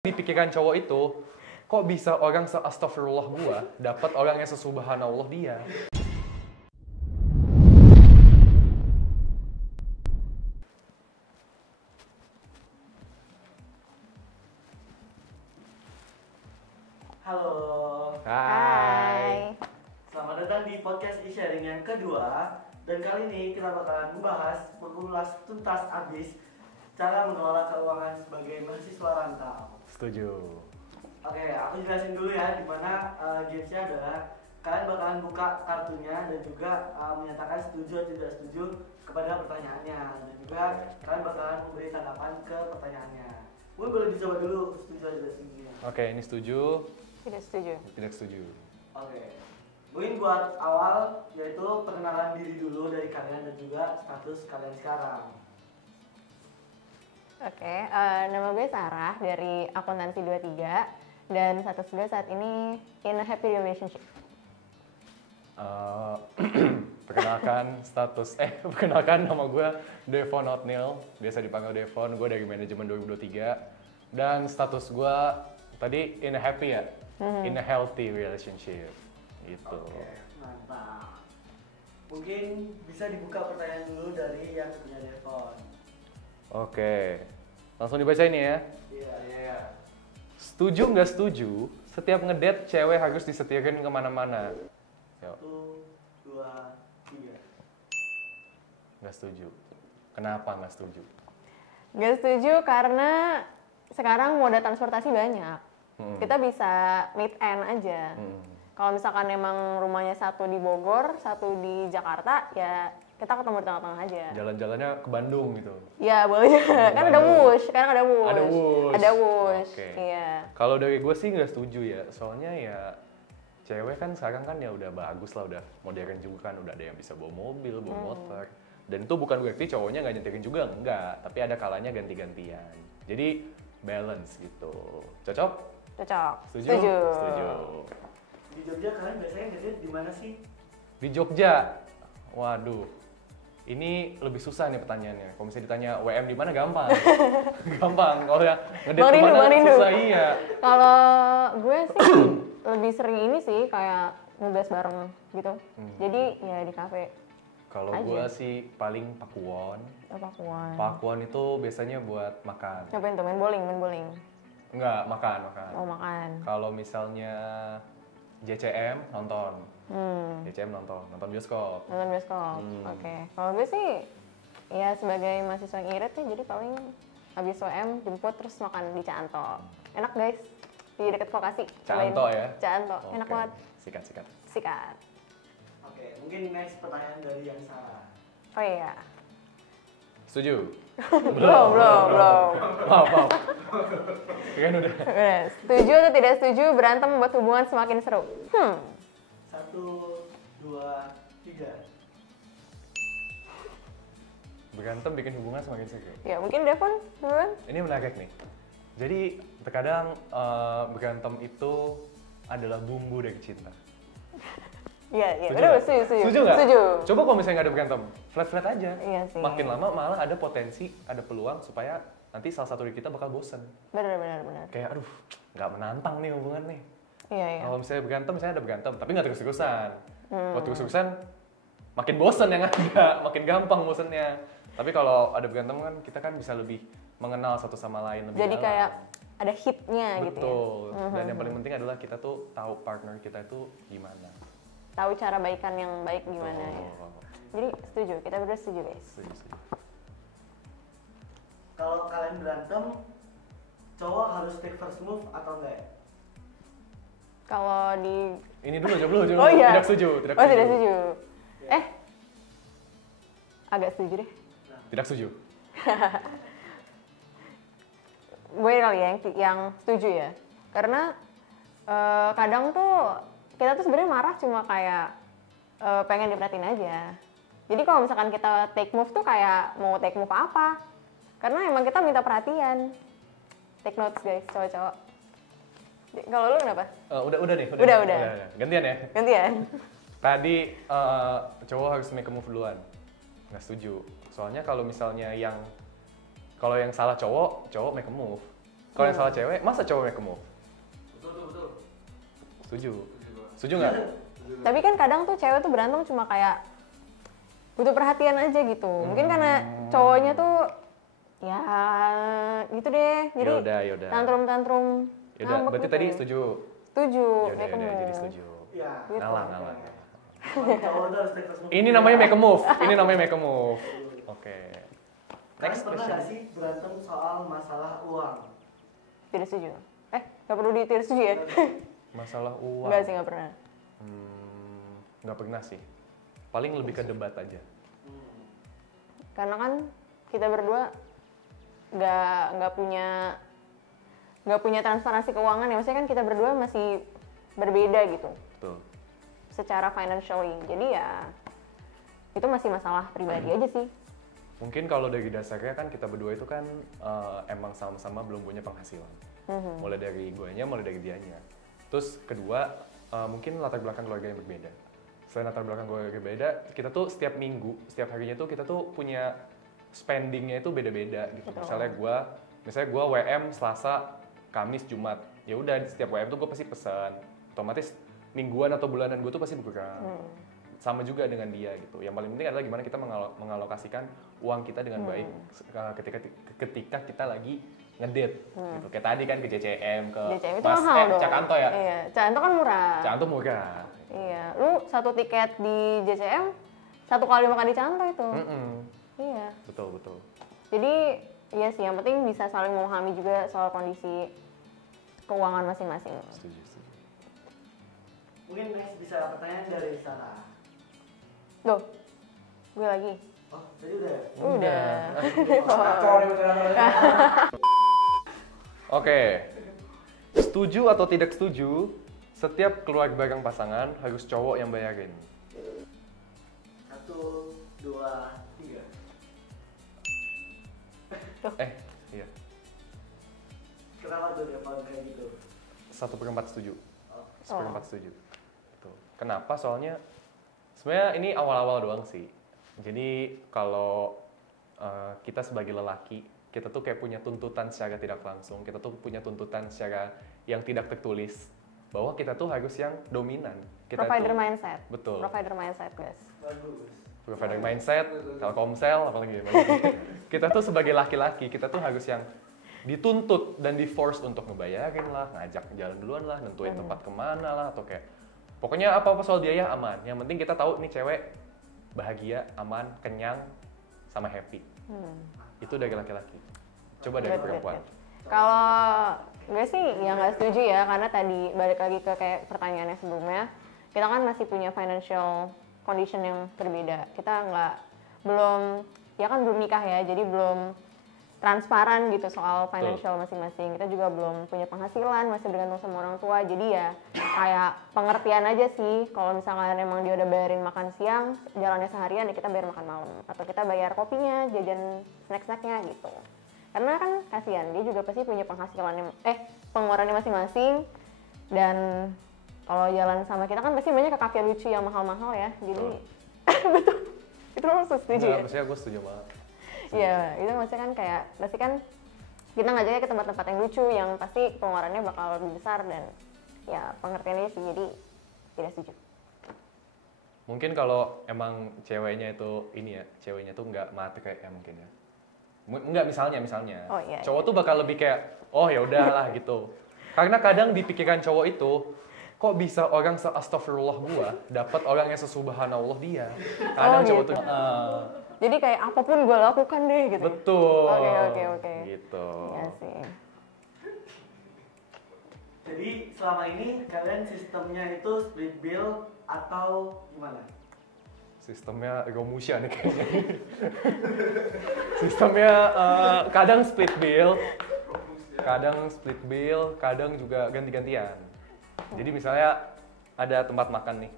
Di pikiran cowok itu, kok bisa orang se-astagfirullah gua dapat orang yang sesubhanallah dia. Halo, Hai. selamat datang di podcast e-sharing yang kedua. Dan kali ini kita bakalan mengulas tuntas abis cara mengelola keuangan sebagai mahasiswa rantau. Setuju. Oke, aku jelasin dulu ya dimana gamesnya adalah kalian bakalan buka kartunya dan juga menyatakan setuju atau tidak setuju kepada pertanyaannya, dan juga kalian bakalan memberi tanggapan ke pertanyaannya. Mungkin boleh dicoba dulu setuju atau tidak setuju. Oke, ini setuju. Tidak setuju. Tidak setuju. Oke. Mungkin buat awal yaitu perkenalan diri dulu dari kalian dan juga status kalian sekarang. Oke, nama gue Sarah dari Akuntansi 23 dan status gue saat ini in a happy relationship. Perkenalkan nama gue Devon Otnil, biasa dipanggil Devon. Gue dari manajemen 2023 dan status gue tadi in a happy ya, in a healthy relationship gitu. Oke, mantap. Mungkin bisa dibuka pertanyaan dulu dari yang punya Devon. Oke, langsung dibaca ini ya. Iya. Setuju nggak setuju? Setiap ngedate cewek harus disetirin kemana-mana. Yuk. 1, 2, 3. Nggak setuju. Kenapa nggak setuju? Gak setuju karena sekarang moda transportasi banyak. Kita bisa meet end aja. Kalau misalkan emang rumahnya satu di Bogor, satu di Jakarta, ya kita ketemu di tengah-tengah aja. Jalan-jalannya ke Bandung gitu. Ya boleh. Kan ada wush, sekarang ada wush. Ada wush. Ada wush. Oke. Iya. Kalau dari gue sih nggak setuju ya. Soalnya ya cewek kan sekarang kan ya udah bagus lah, udah modern juga kan, udah ada yang bisa bawa mobil, bawa motor. Dan itu bukan berarti cowoknya nggak nyetirin juga, enggak. Tapi ada kalanya ganti-gantian. Jadi balance gitu. Cocok? Cocok. Setuju? Setuju. Di Jogja kalian biasanya ngedate di mana sih? Di Jogja, waduh, ini lebih susah nih pertanyaannya. Kalau misalnya ditanya WM di mana gampang, gampang. Kalau ya ngedate Bang Rindu, kemana Bang Rindu. susah iya. Kalau gue sih lebih sering ini sih kayak ngebahas bareng gitu. Jadi ya di kafe. Kalau Aja. gue sih paling Pakuwon. Pakuan. Pakuwon itu biasanya buat makan. Ngapain tuh? Main bowling, main bowling. Enggak, makan. Mau makan. Kalau misalnya JCM nonton, JCM nonton bioskop. Nonton bioskop. Oke. Kalau gue sih ya sebagai mahasiswa yang irit ya, jadi paling habis WM jemput terus makan di Caanto. Enak guys. Di dekat Vokasi. Caanto ya? Caanto. Enak Oke. banget. Sikat. Sikat. Oke, mungkin next pertanyaan dari yang Sarah. Oh iya. Setuju? Belum. Maaf. Kan udah. Udah. Setuju atau tidak setuju berantem membuat hubungan semakin seru? 1, 2, 3. Berantem bikin hubungan semakin seru. Ya mungkin Devon duluan. Ini menarik nih. Jadi terkadang berantem itu adalah bumbu dari cinta. Iya. Setuju Udah nggak? setuju. Setuju nggak? Setuju. Coba kalau misalnya nggak ada berantem, flat aja. Iya sih. Makin lama malah ada potensi, ada peluang supaya nanti salah satu dari kita bakal bosen. Benar. Kayak aduh, nggak menantang nih hubungan nih. Iya. Kalau misalnya berantem, misalnya ada berantem, tapi nggak terus-terusan. Kalau terus-terusan, makin bosen yang ada, makin gampang bosennya. Tapi kalau ada berantem kan, kita kan bisa lebih mengenal satu sama lain lebih Jadi dalam. kayak ada hitnya gitu ya. Betul. Dan yang paling penting adalah kita tuh tahu partner kita itu gimana. Tahu cara baikan yang baik gimana ya. Jadi setuju, kita berdua setuju guys. Setuju. Kalau kalian berantem, cowok harus take first move atau enggak ya? Kalau di Ini dulu, jawab dulu. Oh iya. Tidak setuju. tidak setuju. Agak setuju deh. Tidak setuju. Gue kali ya yang setuju ya. Karena kadang tuh kita tuh sebenarnya marah cuma kayak pengen diperhatiin aja. Jadi kalau misalkan kita take move tuh kayak mau take move apa? Karena emang kita minta perhatian. Take notes guys, cowok-cowok. Kalau lu kenapa? Udah nih. Udah. Gantian ya. Gantian. Tadi cowok harus make a move duluan. Nggak setuju. Soalnya kalau misalnya yang salah cowok make a move. Kalau yang salah cewek, masa cowok make a move? Betul. Setuju. Setuju nggak? Tapi kan kadang tuh cewek tuh berantem cuma kayak butuh perhatian aja gitu. Mungkin karena cowoknya tuh ya gitu deh. Jadi Yaudah. tantrum Yaudah, ngambek berarti gitu. tadi setuju. Setuju. Yaudah, make a jadi move. setuju. Ya. Gitu. Ngalah. Cowok tuh harus take first move. Ini namanya make a move. Ini namanya make a move. Oke. Kalian Next pernah question. nggak sih berantem soal masalah uang? Tidak setuju. Gak perlu tidak setuju ya? Masalah uang. Enggak sih, gak pernah. Nggak pernah sih. Paling lebih ke debat aja. Karena kan kita berdua nggak punya transparansi keuangan ya. Maksudnya kan kita berdua masih berbeda gitu Betul. secara financially. Jadi ya itu masih masalah pribadi aja sih. Mungkin kalau dari dasarnya kan kita berdua itu kan emang sama-sama belum punya penghasilan. Mulai dari guanya, mulai dari dianya. Terus kedua, mungkin latar belakang keluarga yang berbeda. Selain latar belakang keluarga yang berbeda, kita tuh setiap minggu, setiap harinya tuh kita tuh punya spendingnya itu beda-beda gitu. Betul. Misalnya gua WM Selasa, Kamis, Jumat. Ya udah setiap WM tuh gue pasti pesan. Otomatis mingguan atau bulanan gue tuh pasti berkurang. Sama juga dengan dia gitu. Yang paling penting adalah gimana kita mengalokasikan uang kita dengan baik ketika kita lagi ngedate gitu. Kayak tadi kan ke JCM, ke DCM itu mahal dong. Cakanto ya. Iya, Cakanto kan murah. Cakanto murah. Iya, lu satu tiket di JCM 1 kali makan di Cakanto itu. Iya. Betul. Jadi iya sih, yang penting bisa saling memahami juga soal kondisi keuangan masing-masing. Setuju. Mungkin next bisa pertanyaan dari Sarah. Tuh, gue lagi. Oh, tadi udah ya? Udah. Cowok nih beneran. Oke. Setuju atau tidak setuju? Setiap keluar bareng pasangan harus cowok yang bayarin. 1, 2, 3. Iya. Kenapa tuh dia paling kayak gitu? 1/4 setuju. Oh. 1/4 setuju. Betul. Kenapa? Soalnya sebenarnya ini awal-awal doang sih. Jadi kalau kita sebagai lelaki, kita tuh kayak punya tuntutan secara tidak langsung. Kita tuh punya tuntutan secara yang tidak tertulis bahwa kita tuh harus yang dominan. Kita Provider tuh, mindset. Betul. Provider mindset, guys. Bagus. Provider mindset, Telkomsel, apalagi. Kita tuh sebagai laki-laki, kita tuh harus yang dituntut dan di-force untuk ngebayarin lah, ngajak jalan duluan lah, nentuin tempat kemana lah, atau kayak pokoknya apa-apa soal biaya aman. Yang penting kita tahu nih cewek bahagia, aman, kenyang, sama happy. Itu dari laki-laki. Coba dari Good. perempuan. Kalau gue sih ya nggak setuju ya, karena tadi balik lagi ke kayak pertanyaannya sebelumnya, kita kan masih punya financial condition yang berbeda. Kita belum nikah ya, jadi belum transparan gitu soal financial masing-masing. Kita juga belum punya penghasilan, masih bergantung sama orang tua. Jadi ya kayak pengertian aja sih. Kalau misalkan emang dia udah bayarin makan siang, jalannya seharian ya kita bayar makan malam. Atau kita bayar kopinya, jajan snack-snacknya gitu. Karena kan kasihan, dia juga pasti punya pengeluarannya masing-masing. Dan kalau jalan sama kita kan pasti banyak ke kafe lucu yang mahal-mahal ya. Jadi betul. Itu lo setuju ya? Maksudnya gue setuju banget. Iya, itu maksudnya kan kayak pasti kan kita ngajaknya ke tempat-tempat yang lucu yang pasti pengeluarannya bakal lebih besar dan ya pengertiannya sih, jadi tidak setuju. Mungkin kalau emang ceweknya itu ceweknya tuh nggak matre ya mungkin ya. Nggak misalnya. Oh, iya, Cowok tuh bakal lebih kayak, oh ya udahlah gitu. Karena kadang di pikiran cowok itu, kok bisa orang se-astagfirullah gua dapat orang yang sesubhanallah dia. Kadang cowok gitu. tuh Jadi kayak apapun gue lakukan deh gitu. betul. Oke. Gitu. Iya sih. Jadi selama ini kalian sistemnya itu split bill atau gimana? Sistemnya Romusha nih kayaknya. Sistemnya kadang split bill, kadang juga ganti-gantian. Jadi misalnya ada tempat makan nih.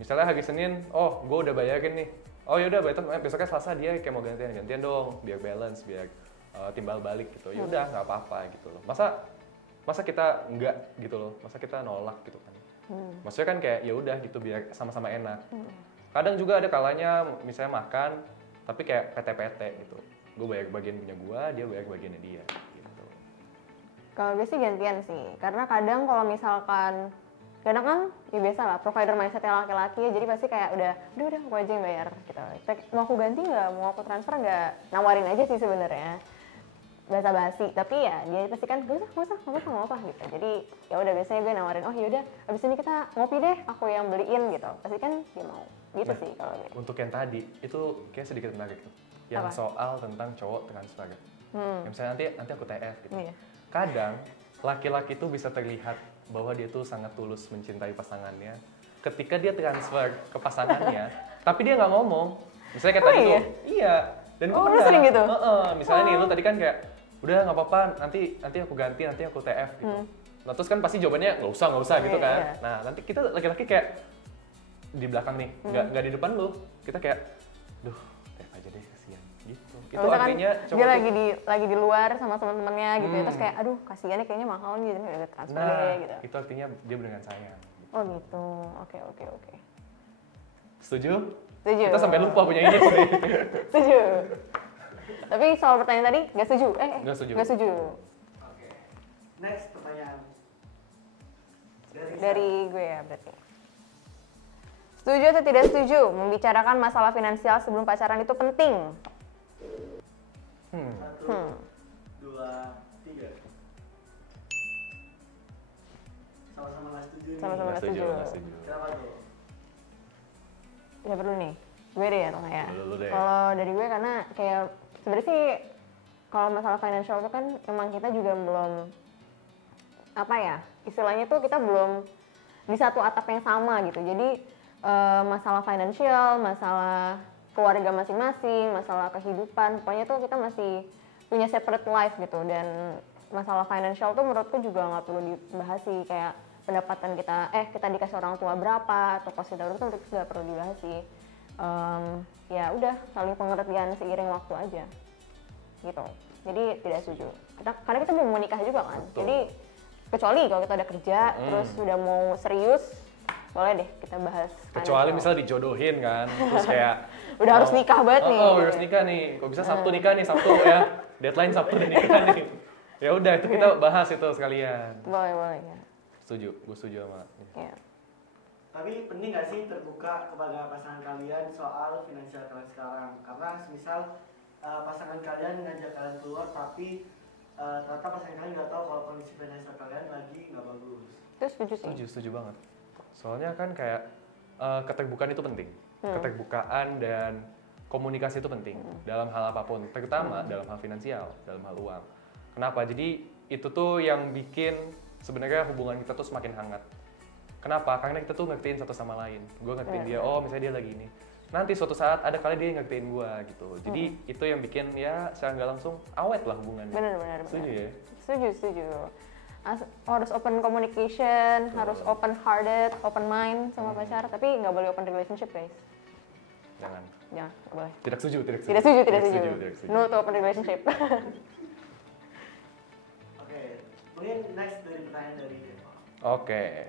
Misalnya hari Senin, oh gue udah bayarin nih. Oh yaudah, besoknya Selasa dia kayak mau gantian dong, biar balance, biar timbal balik gitu. Yaudah nggak apa-apa gitu loh. Masa kita enggak gitu loh, masa kita nolak gitu kan. Maksudnya kan kayak ya udah gitu biar sama-sama enak. Kadang juga ada kalanya misalnya makan, tapi kayak PT-PT gitu. Gue bayar bagian punya gue, dia bayar bagiannya dia gitu. Kalau gue sih gantian sih, karena kadang kalau misalkan kadang kan ya biasa lah provider mindsetnya laki-laki ya, jadi pasti kayak udah aku aja yang bayar gitu. Mau aku ganti nggak, mau aku transfer nggak, nawarin aja sih sebenarnya basa-basi, tapi ya dia pasti kan nggak usah gitu. Jadi ya udah biasanya gue nawarin, oh yaudah abis ini kita ngopi deh, aku yang beliin gitu, pasti kan dia mau gitu sih kalau gue. Untuk yang tadi itu kayak sedikit menarik tuh, yang Apa? soal tentang cowok transfer. Yang misalnya nanti aku TF gitu. Iya. Kadang laki-laki tuh bisa terlihat bahwa dia tuh sangat tulus mencintai pasangannya ketika dia transfer ke pasangannya, tapi dia nggak ngomong. Misalnya kayak tadi iya? tuh, iya. Dan gue lu sering gitu? Misalnya nih, lu tadi kan kayak, udah nggak apa-apa, nanti aku ganti, nanti aku TF gitu. Nah terus kan pasti jawabannya nggak usah gitu kan. Iya. Nah nanti kita laki-laki kayak di belakang nih, nggak di depan lu, kita kayak, duh TF aja deh, kasihan gitu. Itu artinya dia lagi di luar sama teman-temannya gitu ya, terus kayak aduh kasihan nih kayaknya mahal nih, jadi udah transfer deh gitu. Itu artinya dia beneran sayang. Oh gitu, oke. Setuju? Setuju. Kita sampai lupa punya ini sih. Setuju. Tapi soal pertanyaan tadi nggak setuju? Nggak setuju. Oke. Next pertanyaan. Dari gue ya berarti. Setuju atau tidak setuju membicarakan masalah finansial sebelum pacaran itu penting? 1, 2, 3. Sama-sama nggak setuju nih. Sama-sama nggak setuju. Kenapa tuh? Ya perlu nih. Gue deh ya, ya. Lu deh. Kalau dari gue karena kayak sebenarnya sih kalau masalah financial itu kan emang kita juga belum apa ya, istilahnya tuh kita belum di satu atap yang sama gitu. Jadi masalah financial, masalah keluarga masing-masing, masalah kehidupan, pokoknya tuh kita masih punya separate life gitu. Dan masalah financial tuh menurutku juga nggak perlu dibahas sih, kayak pendapatan kita dikasih orang tua berapa atau cost kita berapa, itu nggak perlu dibahas sih. Ya udah saling pengertian seiring waktu aja gitu. Jadi tidak setuju karena kita belum mau nikah juga kan. Betul. Jadi kecuali kalau kita udah kerja terus udah mau serius, boleh deh kita bahas Kecuali financial. misalnya dijodohin kan, terus kayak udah harus nikah banget nih. udah harus nikah nih. Kok bisa Sabtu nikah nih, Sabtu ya. Deadline Sabtu dan nikah nih. Ya udah itu kita bahas itu sekalian. Boleh ya. Gue setuju sama. Ya. Tapi penting nggak sih terbuka kepada pasangan kalian soal finansial kalian sekarang? Karena misal pasangan kalian ngajak kalian keluar, tapi ternyata pasangan kalian nggak tahu kalau kondisi finansial kalian lagi nggak bagus. Itu setuju sih. Setuju banget. Soalnya kan kayak keterbukaan itu penting. Keterbukaan dan komunikasi itu penting dalam hal apapun, terutama dalam hal finansial, dalam hal uang. Kenapa? Jadi itu tuh yang bikin sebenarnya hubungan kita tuh semakin hangat. Kenapa? Karena kita tuh ngertiin satu sama lain. Gue ngertiin dia, oh misalnya dia lagi ini. Nanti suatu saat ada kali dia ngertiin gue gitu. Jadi itu yang bikin ya secara nggak langsung awet lah hubungannya. Benar. Setuju ya? Setuju. Harus open communication, harus open hearted, open mind sama pacar, tapi nggak boleh open relationship guys. Jangan. Jangan, nggak boleh. Tidak setuju. Tidak setuju. No to open relationship. Oke, mungkin next dari pertanyaan dari Deva. Oke.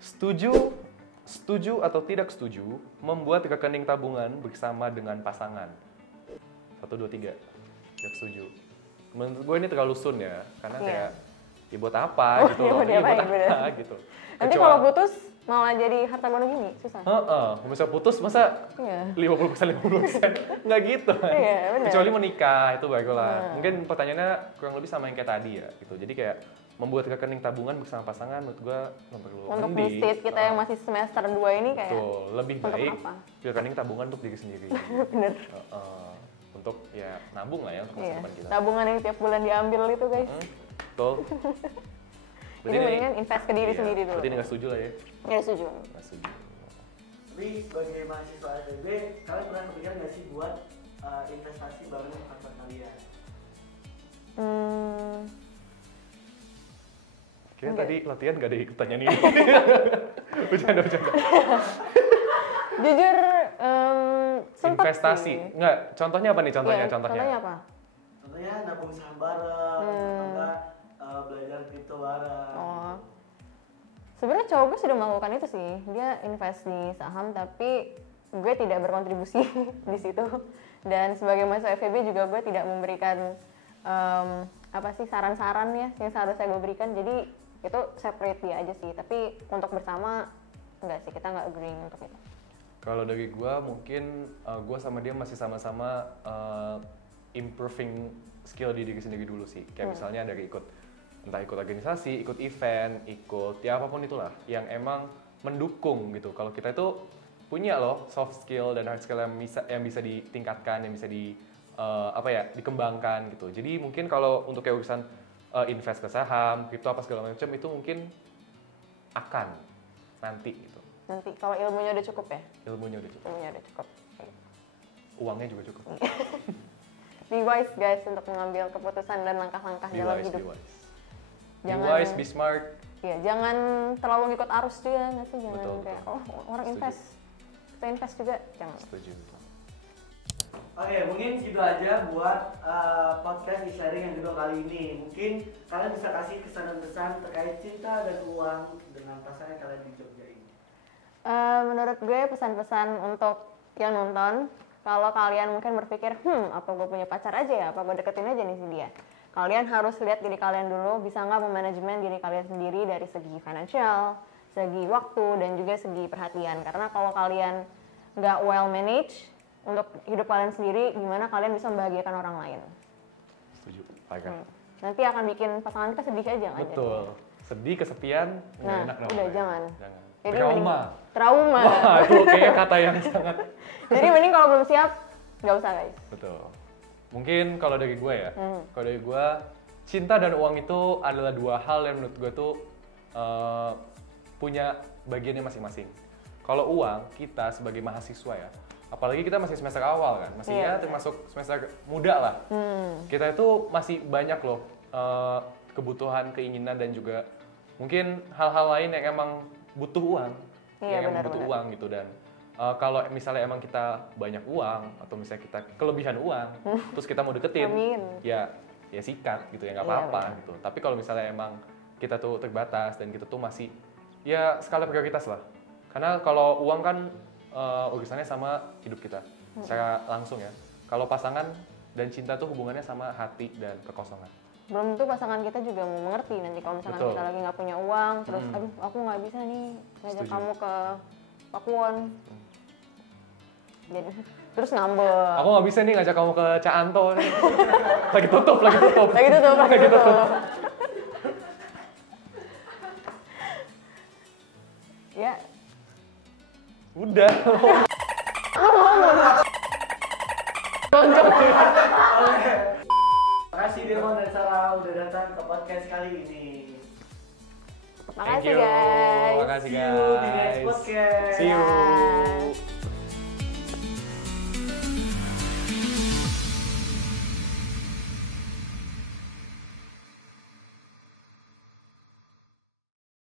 Setuju atau tidak setuju membuat rekening tabungan bersama dengan pasangan? 1, 2, 3. Tidak setuju. Menurut gue ini terlalu sun ya, karena kayak ya buat apa gitu loh. Ya buat apa gitu. Nanti kalau putus malah jadi harta gono gini, susah. Bisa putus masa 50% nggak gitu kan. Iya, benar. Kecuali menikah itu baiklah. Mungkin pertanyaannya kurang lebih sama yang kayak tadi ya gitu. Jadi kayak membuat rekening tabungan bersama pasangan menurut gue perlu. Untuk state kita yang masih semester 2 ini kayak Betul, lebih untuk baik apa? rekening tabungan untuk diri sendiri. Bener. Untuk ya nabung lah ya untuk masa depan kita. Tabungan yang tiap bulan diambil itu guys. Betul. Jadi mendingan invest ke diri sendiri dulu. Berarti nggak setuju lah ya? Nggak setuju. Nggak setuju. Tapi sebagai mahasiswa FEB, kalian pernah kepikiran nggak sih buat investasi bareng partner kalian? Kayaknya tadi latihan gak ada ikutannya nih. Bercanda. Jujur, sempat Investasi. sih. Enggak, contohnya apa nih contohnya? Iya, contohnya apa? Contohnya nabung saham bareng, atau enggak belajar kripto bareng. Oh. Sebenarnya cowok gue sudah melakukan itu sih. Dia invest di saham tapi gue tidak berkontribusi di situ. Dan sebagai mahasiswa FEB juga gue tidak memberikan apa sih saran-saran ya yang seharusnya gue berikan. Jadi itu separate dia aja sih, tapi untuk bersama enggak sih, kita nggak agreeing untuk itu. Kalau dari gue mungkin gue sama dia masih sama-sama improving skill di diri sendiri dulu sih. Kayak misalnya dari entah ikut organisasi, ikut event, ikut ya apapun itulah yang emang mendukung gitu. Kalau kita itu punya loh soft skill dan hard skill yang bisa ditingkatkan, yang bisa dikembangkan gitu. Jadi mungkin kalau untuk kayak urusan invest ke saham, kripto apa segala macam itu mungkin akan nanti gitu. Nanti kalau ilmunya udah cukup ya? Ilmunya udah cukup. Ilmunya udah cukup. Uangnya juga cukup. Be wise guys untuk mengambil keputusan dan langkah-langkah dalam hidup. Be wise. Be wise, be smart. Iya, jangan terlalu ngikut arus juga nggak sih? Jangan Betul, kayak betul. Orang Setuju. invest, kita invest juga, jangan. Setuju. Oke, mungkin segitu aja buat podcast e-sharing yang kedua kali ini. Mungkin kalian bisa kasih kesan dan pesan terkait cinta dan uang dengan pasangan kalian di Jogja ini. Menurut gue pesan-pesan untuk yang nonton, kalau kalian mungkin berpikir, apa gue punya pacar aja ya, apa gue deketin aja nih si dia. Kalian harus lihat diri kalian dulu, bisa nggak memanajemen diri kalian sendiri dari segi financial, segi waktu, dan juga segi perhatian. Karena kalau kalian nggak well manage untuk hidup kalian sendiri, gimana kalian bisa membahagiakan orang lain. Setuju. Parah. Nanti akan bikin pasangan kita sedih aja nggak jadi. Betul. Sedih, kesepian, nggak Nah, enak dong. udah jangan. Jadi Trauma. Trauma. Wah, itu kayaknya kata yang sangat. Jadi mending kalau belum siap, nggak usah guys. Betul. Mungkin kalau dari gue ya, kalau dari gue, cinta dan uang itu adalah dua hal yang menurut gue tuh punya bagiannya masing-masing. Kalau uang, kita sebagai mahasiswa ya, apalagi kita masih semester awal kan, masih Iya, ya termasuk semester muda lah. Kita itu masih banyak loh kebutuhan, keinginan dan juga mungkin hal-hal lain yang emang butuh uang, Iya, yang emang benar, butuh benar. uang gitu. Dan kalau misalnya emang kita banyak uang atau misalnya kita kelebihan uang, terus kita mau deketin, Amin. ya sikat gitu ya nggak Iya, apa-apa benar. gitu. Tapi kalau misalnya emang kita tuh terbatas dan kita tuh masih ya skala prioritas lah. Karena kalau uang kan urusannya sama hidup kita secara langsung ya. Kalau pasangan dan cinta tuh hubungannya sama hati dan kekosongan. Belum tentu pasangan kita juga mau mengerti nanti kalau misalkan Betul. kita lagi nggak punya uang, terus aduh aku nggak bisa nih ngajak Setuju. kamu ke Pakuwon. Jadi terus ngambek. Aku nggak bisa nih ngajak kamu ke Caanto. lagi tutup. Lagi tutup. Ya, Udah. Makasih Demon dan Sarah udah datang ke podcast kali ini. makasih Thank you. guys. Makasih See you di next guys. podcast. See you.